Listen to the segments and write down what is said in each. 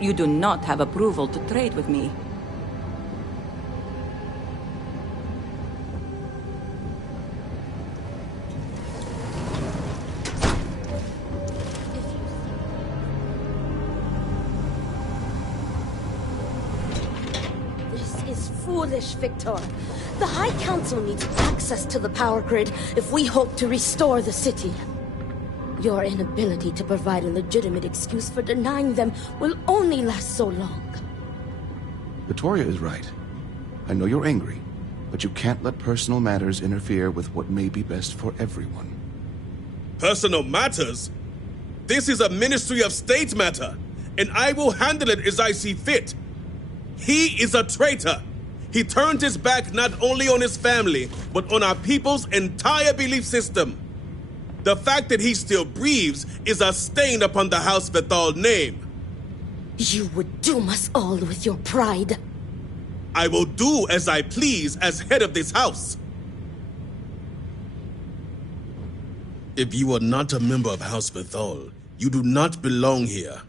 You do not have approval to trade with me. This is foolish, Victor. The High Council needs access to the power grid if we hope to restore the city. Your inability to provide a legitimate excuse for denying them will only last so long. Victoria is right. I know you're angry, but you can't let personal matters interfere with what may be best for everyone. Personal matters? This is a Ministry of State matter, and I will handle it as I see fit. He is a traitor. He turned his back not only on his family, but on our people's entire belief system. The fact that he still breathes is a stain upon the House Vethal name. You would doom us all with your pride. I will do as I please as head of this house. If you are not a member of House Vethal, you do not belong here.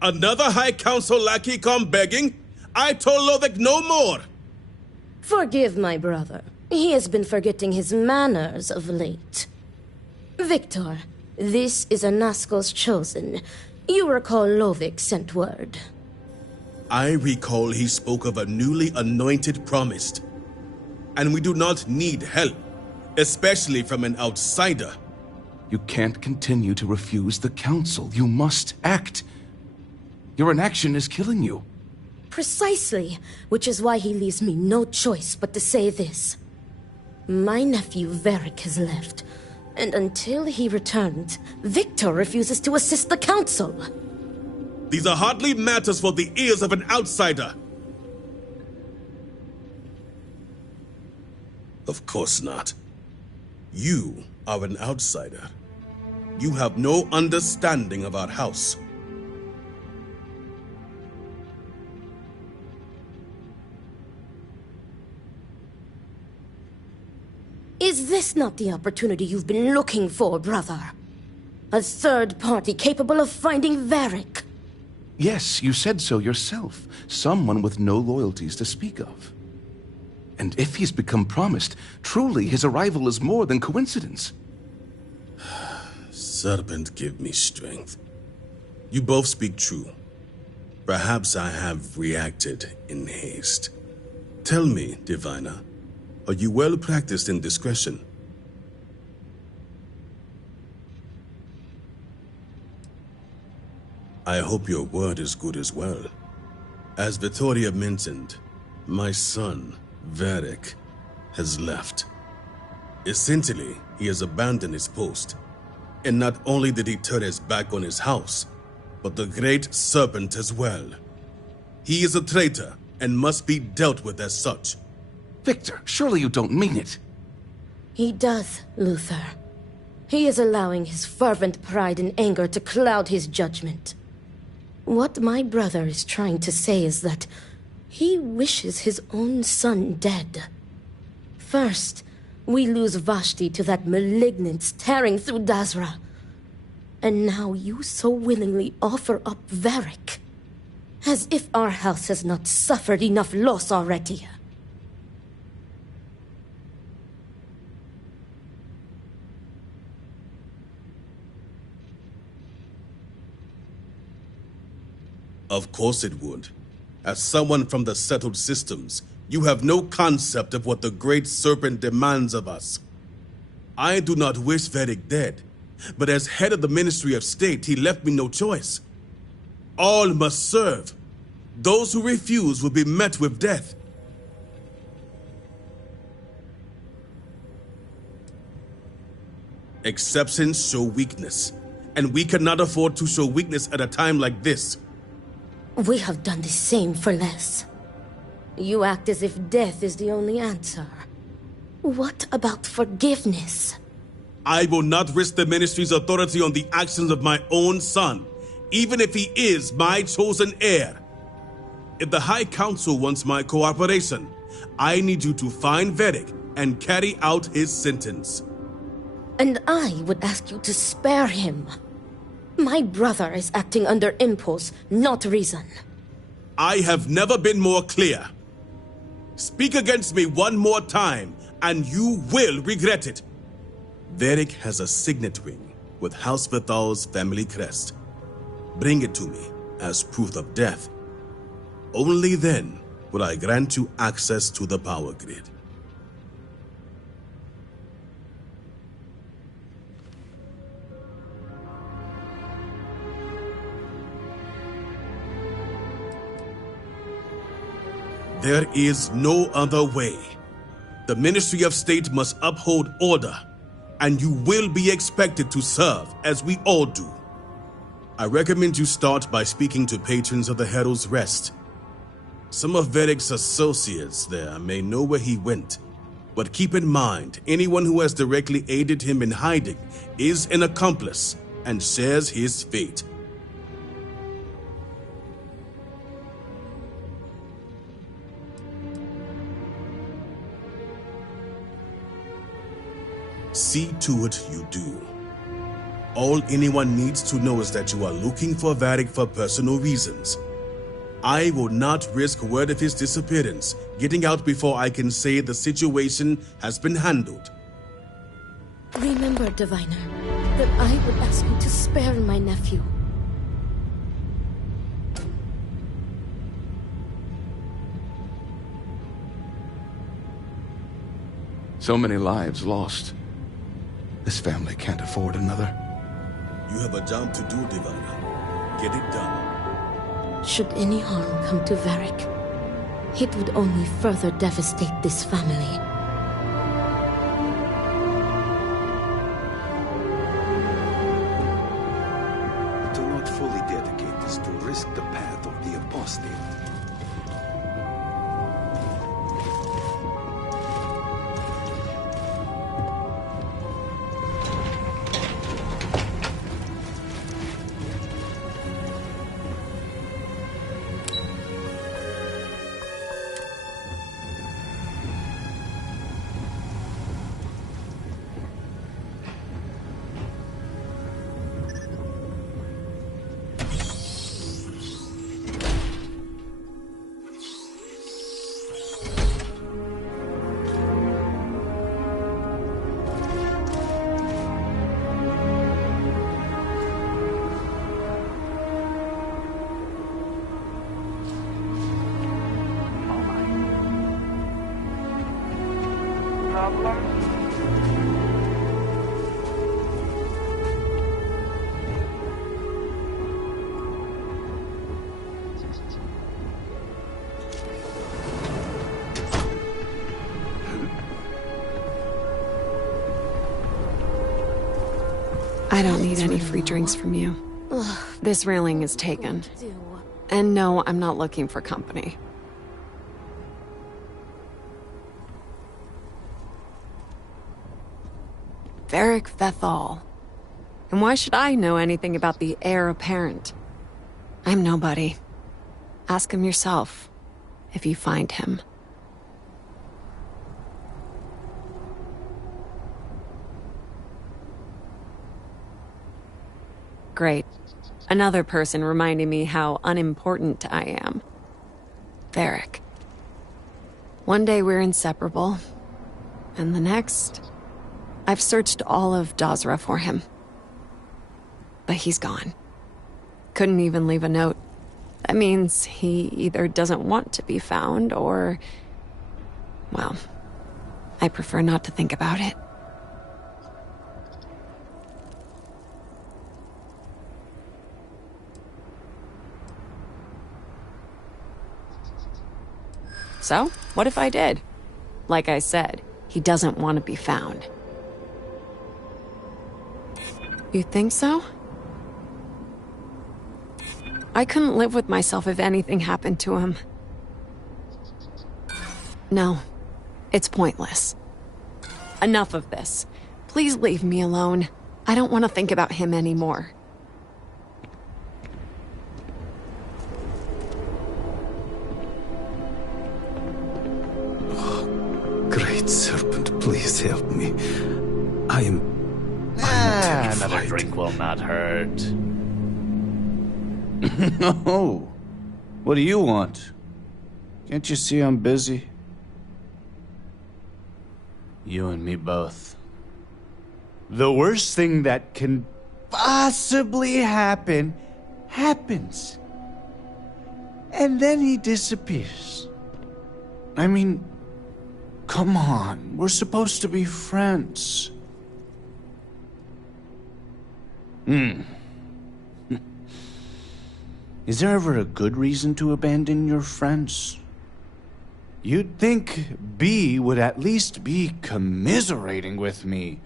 Another High Council lackey come begging? I told Lovik no more. Forgive my brother. He has been forgetting his manners of late. Victor, this is Anaskel's chosen. You recall Lovik sent word. I recall he spoke of a newly anointed promised. And we do not need help, especially from an outsider. You can't continue to refuse the council. You must act. Your inaction is killing you. Precisely, which is why he leaves me no choice but to say this. My nephew Varric has left, and until he returns, Victor refuses to assist the council. These are hardly matters for the ears of an outsider. Of course not. You are an outsider. You have no understanding of our house. Is this not the opportunity you've been looking for, brother? A third party capable of finding Varric? Yes, you said so yourself. Someone with no loyalties to speak of. And if he's become promised, truly his arrival is more than coincidence. Serpent, give me strength. You both speak true. Perhaps I have reacted in haste. Tell me, Divina, are you well practiced in discretion? I hope your word is good as well. As Vittoria mentioned, my son, Varric, has left. Essentially, he has abandoned his post. And not only did he turn his back on his house, but the great serpent as well. He is a traitor and must be dealt with as such. Victor, surely you don't mean it. He does, Luther. He is allowing his fervent pride and anger to cloud his judgment. What my brother is trying to say is that he wishes his own son dead. First, we lose Vashti to that malignance tearing through Dazra. And now you so willingly offer up Varric. As if our house has not suffered enough loss already. Of course it would. As someone from the settled systems, you have no concept of what the Great Serpent demands of us. I do not wish Varric dead, but as head of the Ministry of State, he left me no choice. All must serve. Those who refuse will be met with death. Exceptions show weakness, and we cannot afford to show weakness at a time like this. We have done the same for less. You act as if death is the only answer. What about forgiveness? I will not risk the Ministry's authority on the actions of my own son, even if he is my chosen heir. If the High Council wants my cooperation, I need you to find Varric and carry out his sentence. And I would ask you to spare him. My brother is acting under impulse, not reason. I have never been more clear. Speak against me one more time, and you will regret it. Varric has a signet ring with House Vithal's family crest. Bring it to me as proof of death. Only then will I grant you access to the power grid. There is no other way. The Ministry of State must uphold order, and you will be expected to serve as we all do. I recommend you start by speaking to patrons of the Herald's Rest. Some of Varric's associates there may know where he went, but keep in mind, anyone who has directly aided him in hiding is an accomplice and shares his fate. See to it you do. All anyone needs to know is that you are looking for Varric for personal reasons. I will not risk word of his disappearance getting out before I can say the situation has been handled. Remember, Diviner, that I would ask you to spare my nephew. So many lives lost. This family can't afford another. You have a job to do, Diviner. Get it done. Should any harm come to Varric, it would only further devastate this family. Do not fully dedicate this to risk the path of the apostate. I don't need any free drinks from you. This railing is taken. And no, I'm not looking for company. Varric Vethal. And why should I know anything about the heir apparent? I'm nobody. Ask him yourself, if you find him. Great. Another person reminding me how unimportant I am. Varric. One day we're inseparable, and the next, I've searched all of Dazra for him. But he's gone. Couldn't even leave a note. That means he either doesn't want to be found or... well, I prefer not to think about it. So, what if I did? Like I said, he doesn't want to be found. You think so? I couldn't live with myself if anything happened to him. No, it's pointless. Enough of this. Please leave me alone. I don't want to think about him anymore. Great Serpent, please help me. I am Another drink will not hurt. No. What do you want? Can't you see I'm busy? You and me both. The worst thing that can possibly happen, happens. And then he disappears. I mean, come on, we're supposed to be friends. Is there ever a good reason to abandon your friends? You'd think B would at least be commiserating with me.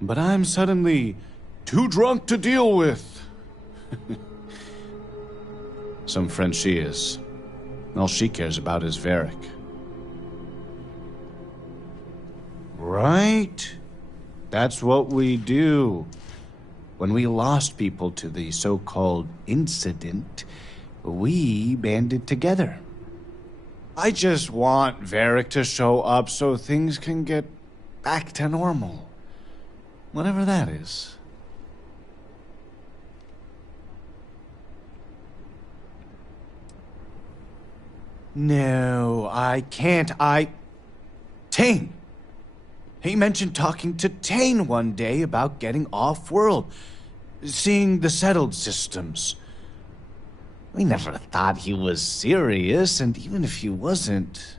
But I'm suddenly too drunk to deal with. Some friend she is. All she cares about is Varric. Right? That's what we do. When we lost people to the so-called incident, we banded together. I just want Varric to show up so things can get back to normal. Whatever that is. No, I can't. Tane! He mentioned talking to Tane one day about getting off-world, seeing the settled systems. We never thought he was serious, and even if he wasn't...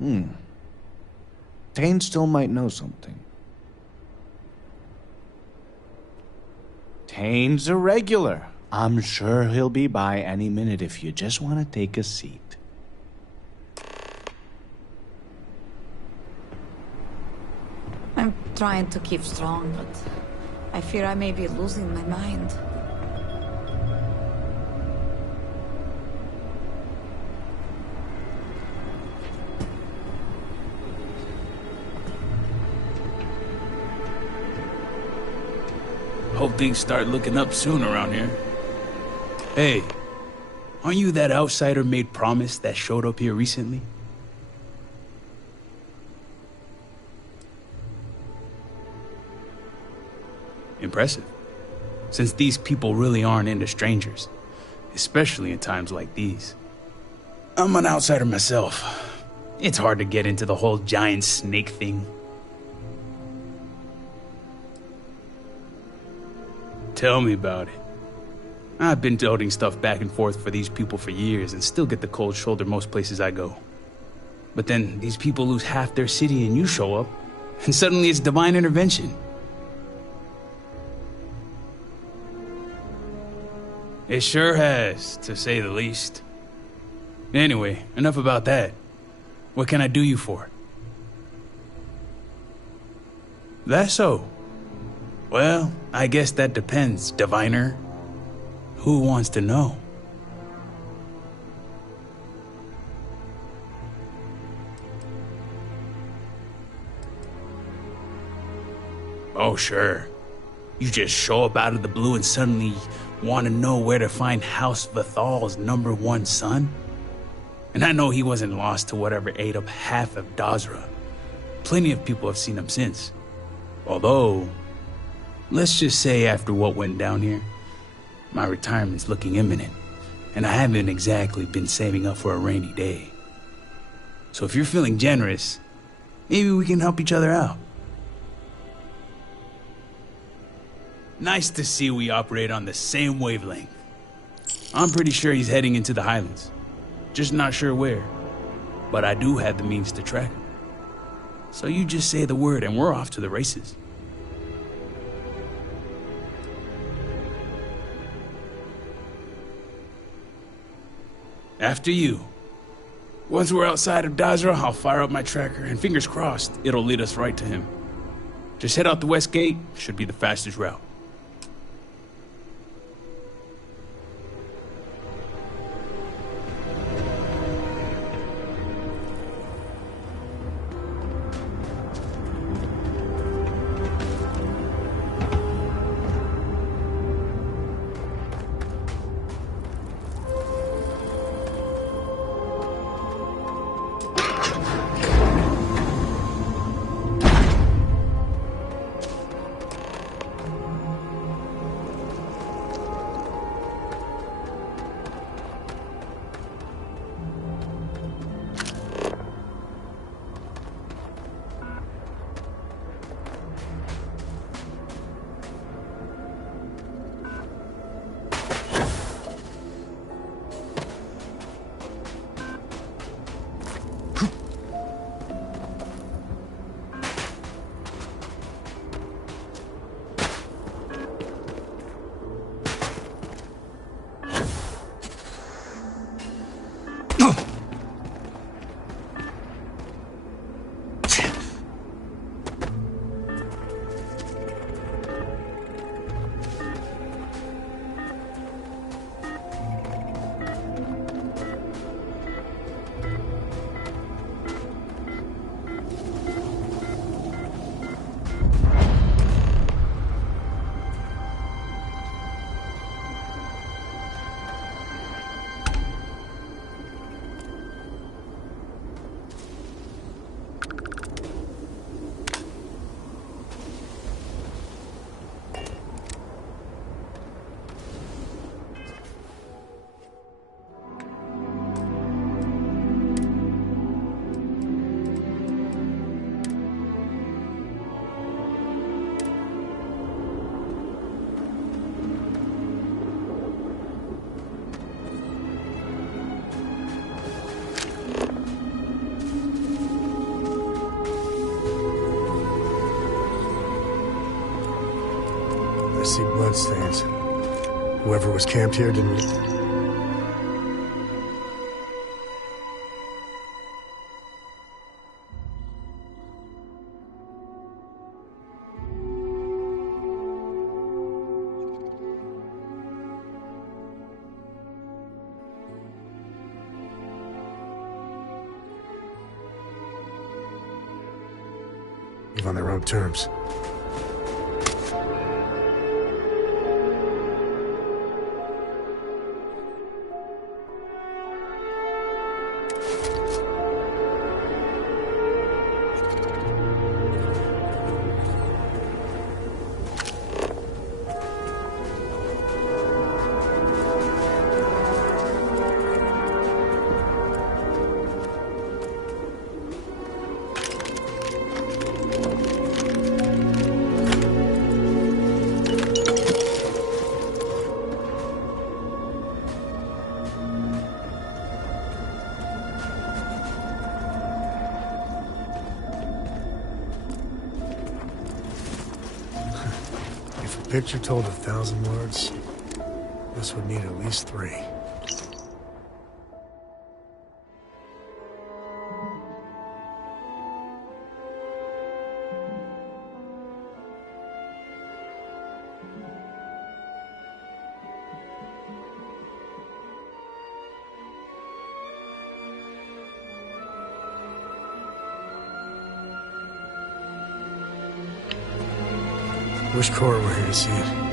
Tane still might know something. Tane's a regular. I'm sure he'll be by any minute if you just want to take a seat. I'm trying to keep strong, but I fear I may be losing my mind. Hope things start looking up soon around here. Hey, aren't you that outsider made promise that showed up here recently? Impressive. Since these people really aren't into strangers, especially in times like these. I'm an outsider myself. It's hard to get into the whole giant snake thing. Tell me about it. I've been toting stuff back and forth for these people for years and still get the cold shoulder most places I go. But then these people lose half their city and you show up, and suddenly it's divine intervention. It sure has, to say the least. Anyway, enough about that. What can I do you for? That's so. Well, I guess that depends, diviner. Who wants to know? Oh, sure. You just show up out of the blue and suddenly want to know where to find House Vathal's #1 son? And I know he wasn't lost to whatever ate up half of Dazra. Plenty of people have seen him since. Although, let's just say after what went down here, my retirement's looking imminent, and I haven't exactly been saving up for a rainy day. So if you're feeling generous, maybe we can help each other out. Nice to see we operate on the same wavelength. I'm pretty sure he's heading into the Highlands. Just not sure where. But I do have the means to track him. So you just say the word and we're off to the races. After you. Once we're outside of Dazra, I'll fire up my tracker, and fingers crossed, it'll lead us right to him. Just head out the west gate, should be the fastest route. see bloodstains. Whoever was camped here didn't... leave on their own terms. If a picture told 1,000 words, this would need at least 3. Wish Cora were here to see it.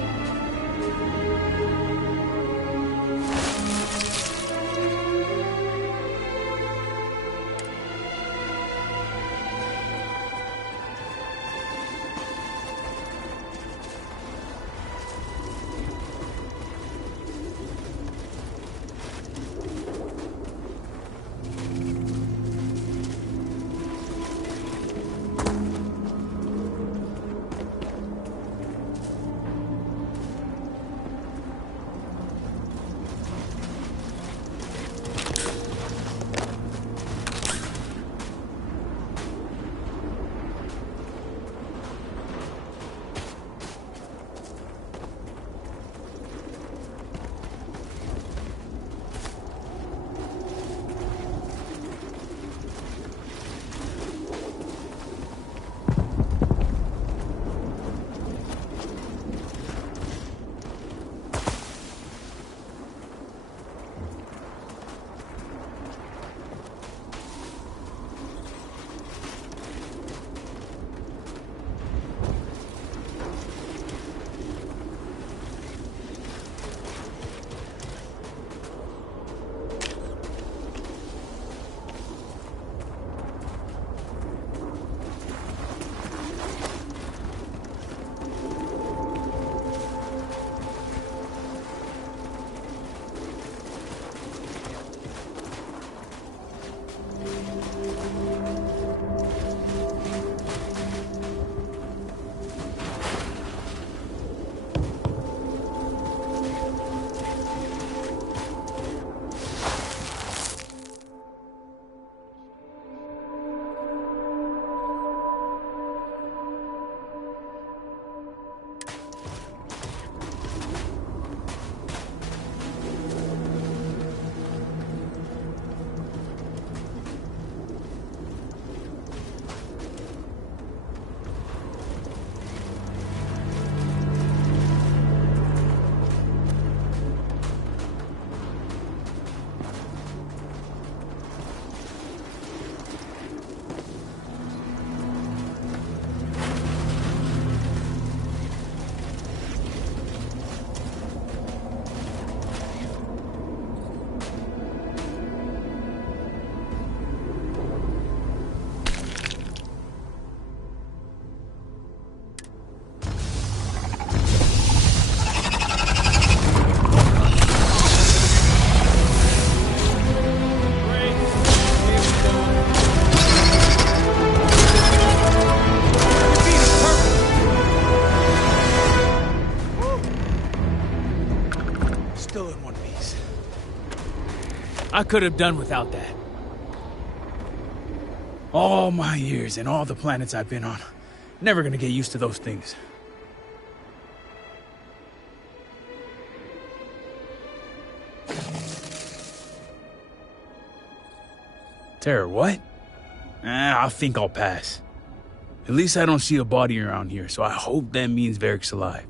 I could have done without that. All my years and all the planets I've been on. Never gonna get used to those things. Terror, what? I think I'll pass. At least I don't see a body around here, so I hope that means Varric's alive.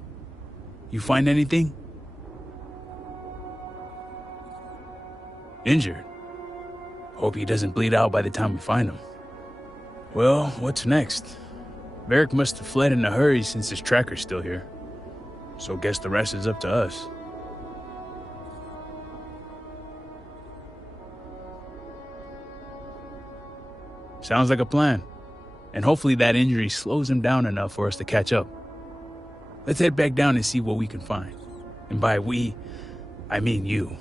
You find anything? Injured? Hope he doesn't bleed out by the time we find him. Well, what's next? Varric must have fled in a hurry since his tracker's still here. So guess the rest is up to us. Sounds like a plan. And hopefully that injury slows him down enough for us to catch up. Let's head back down and see what we can find. And by we, I mean you.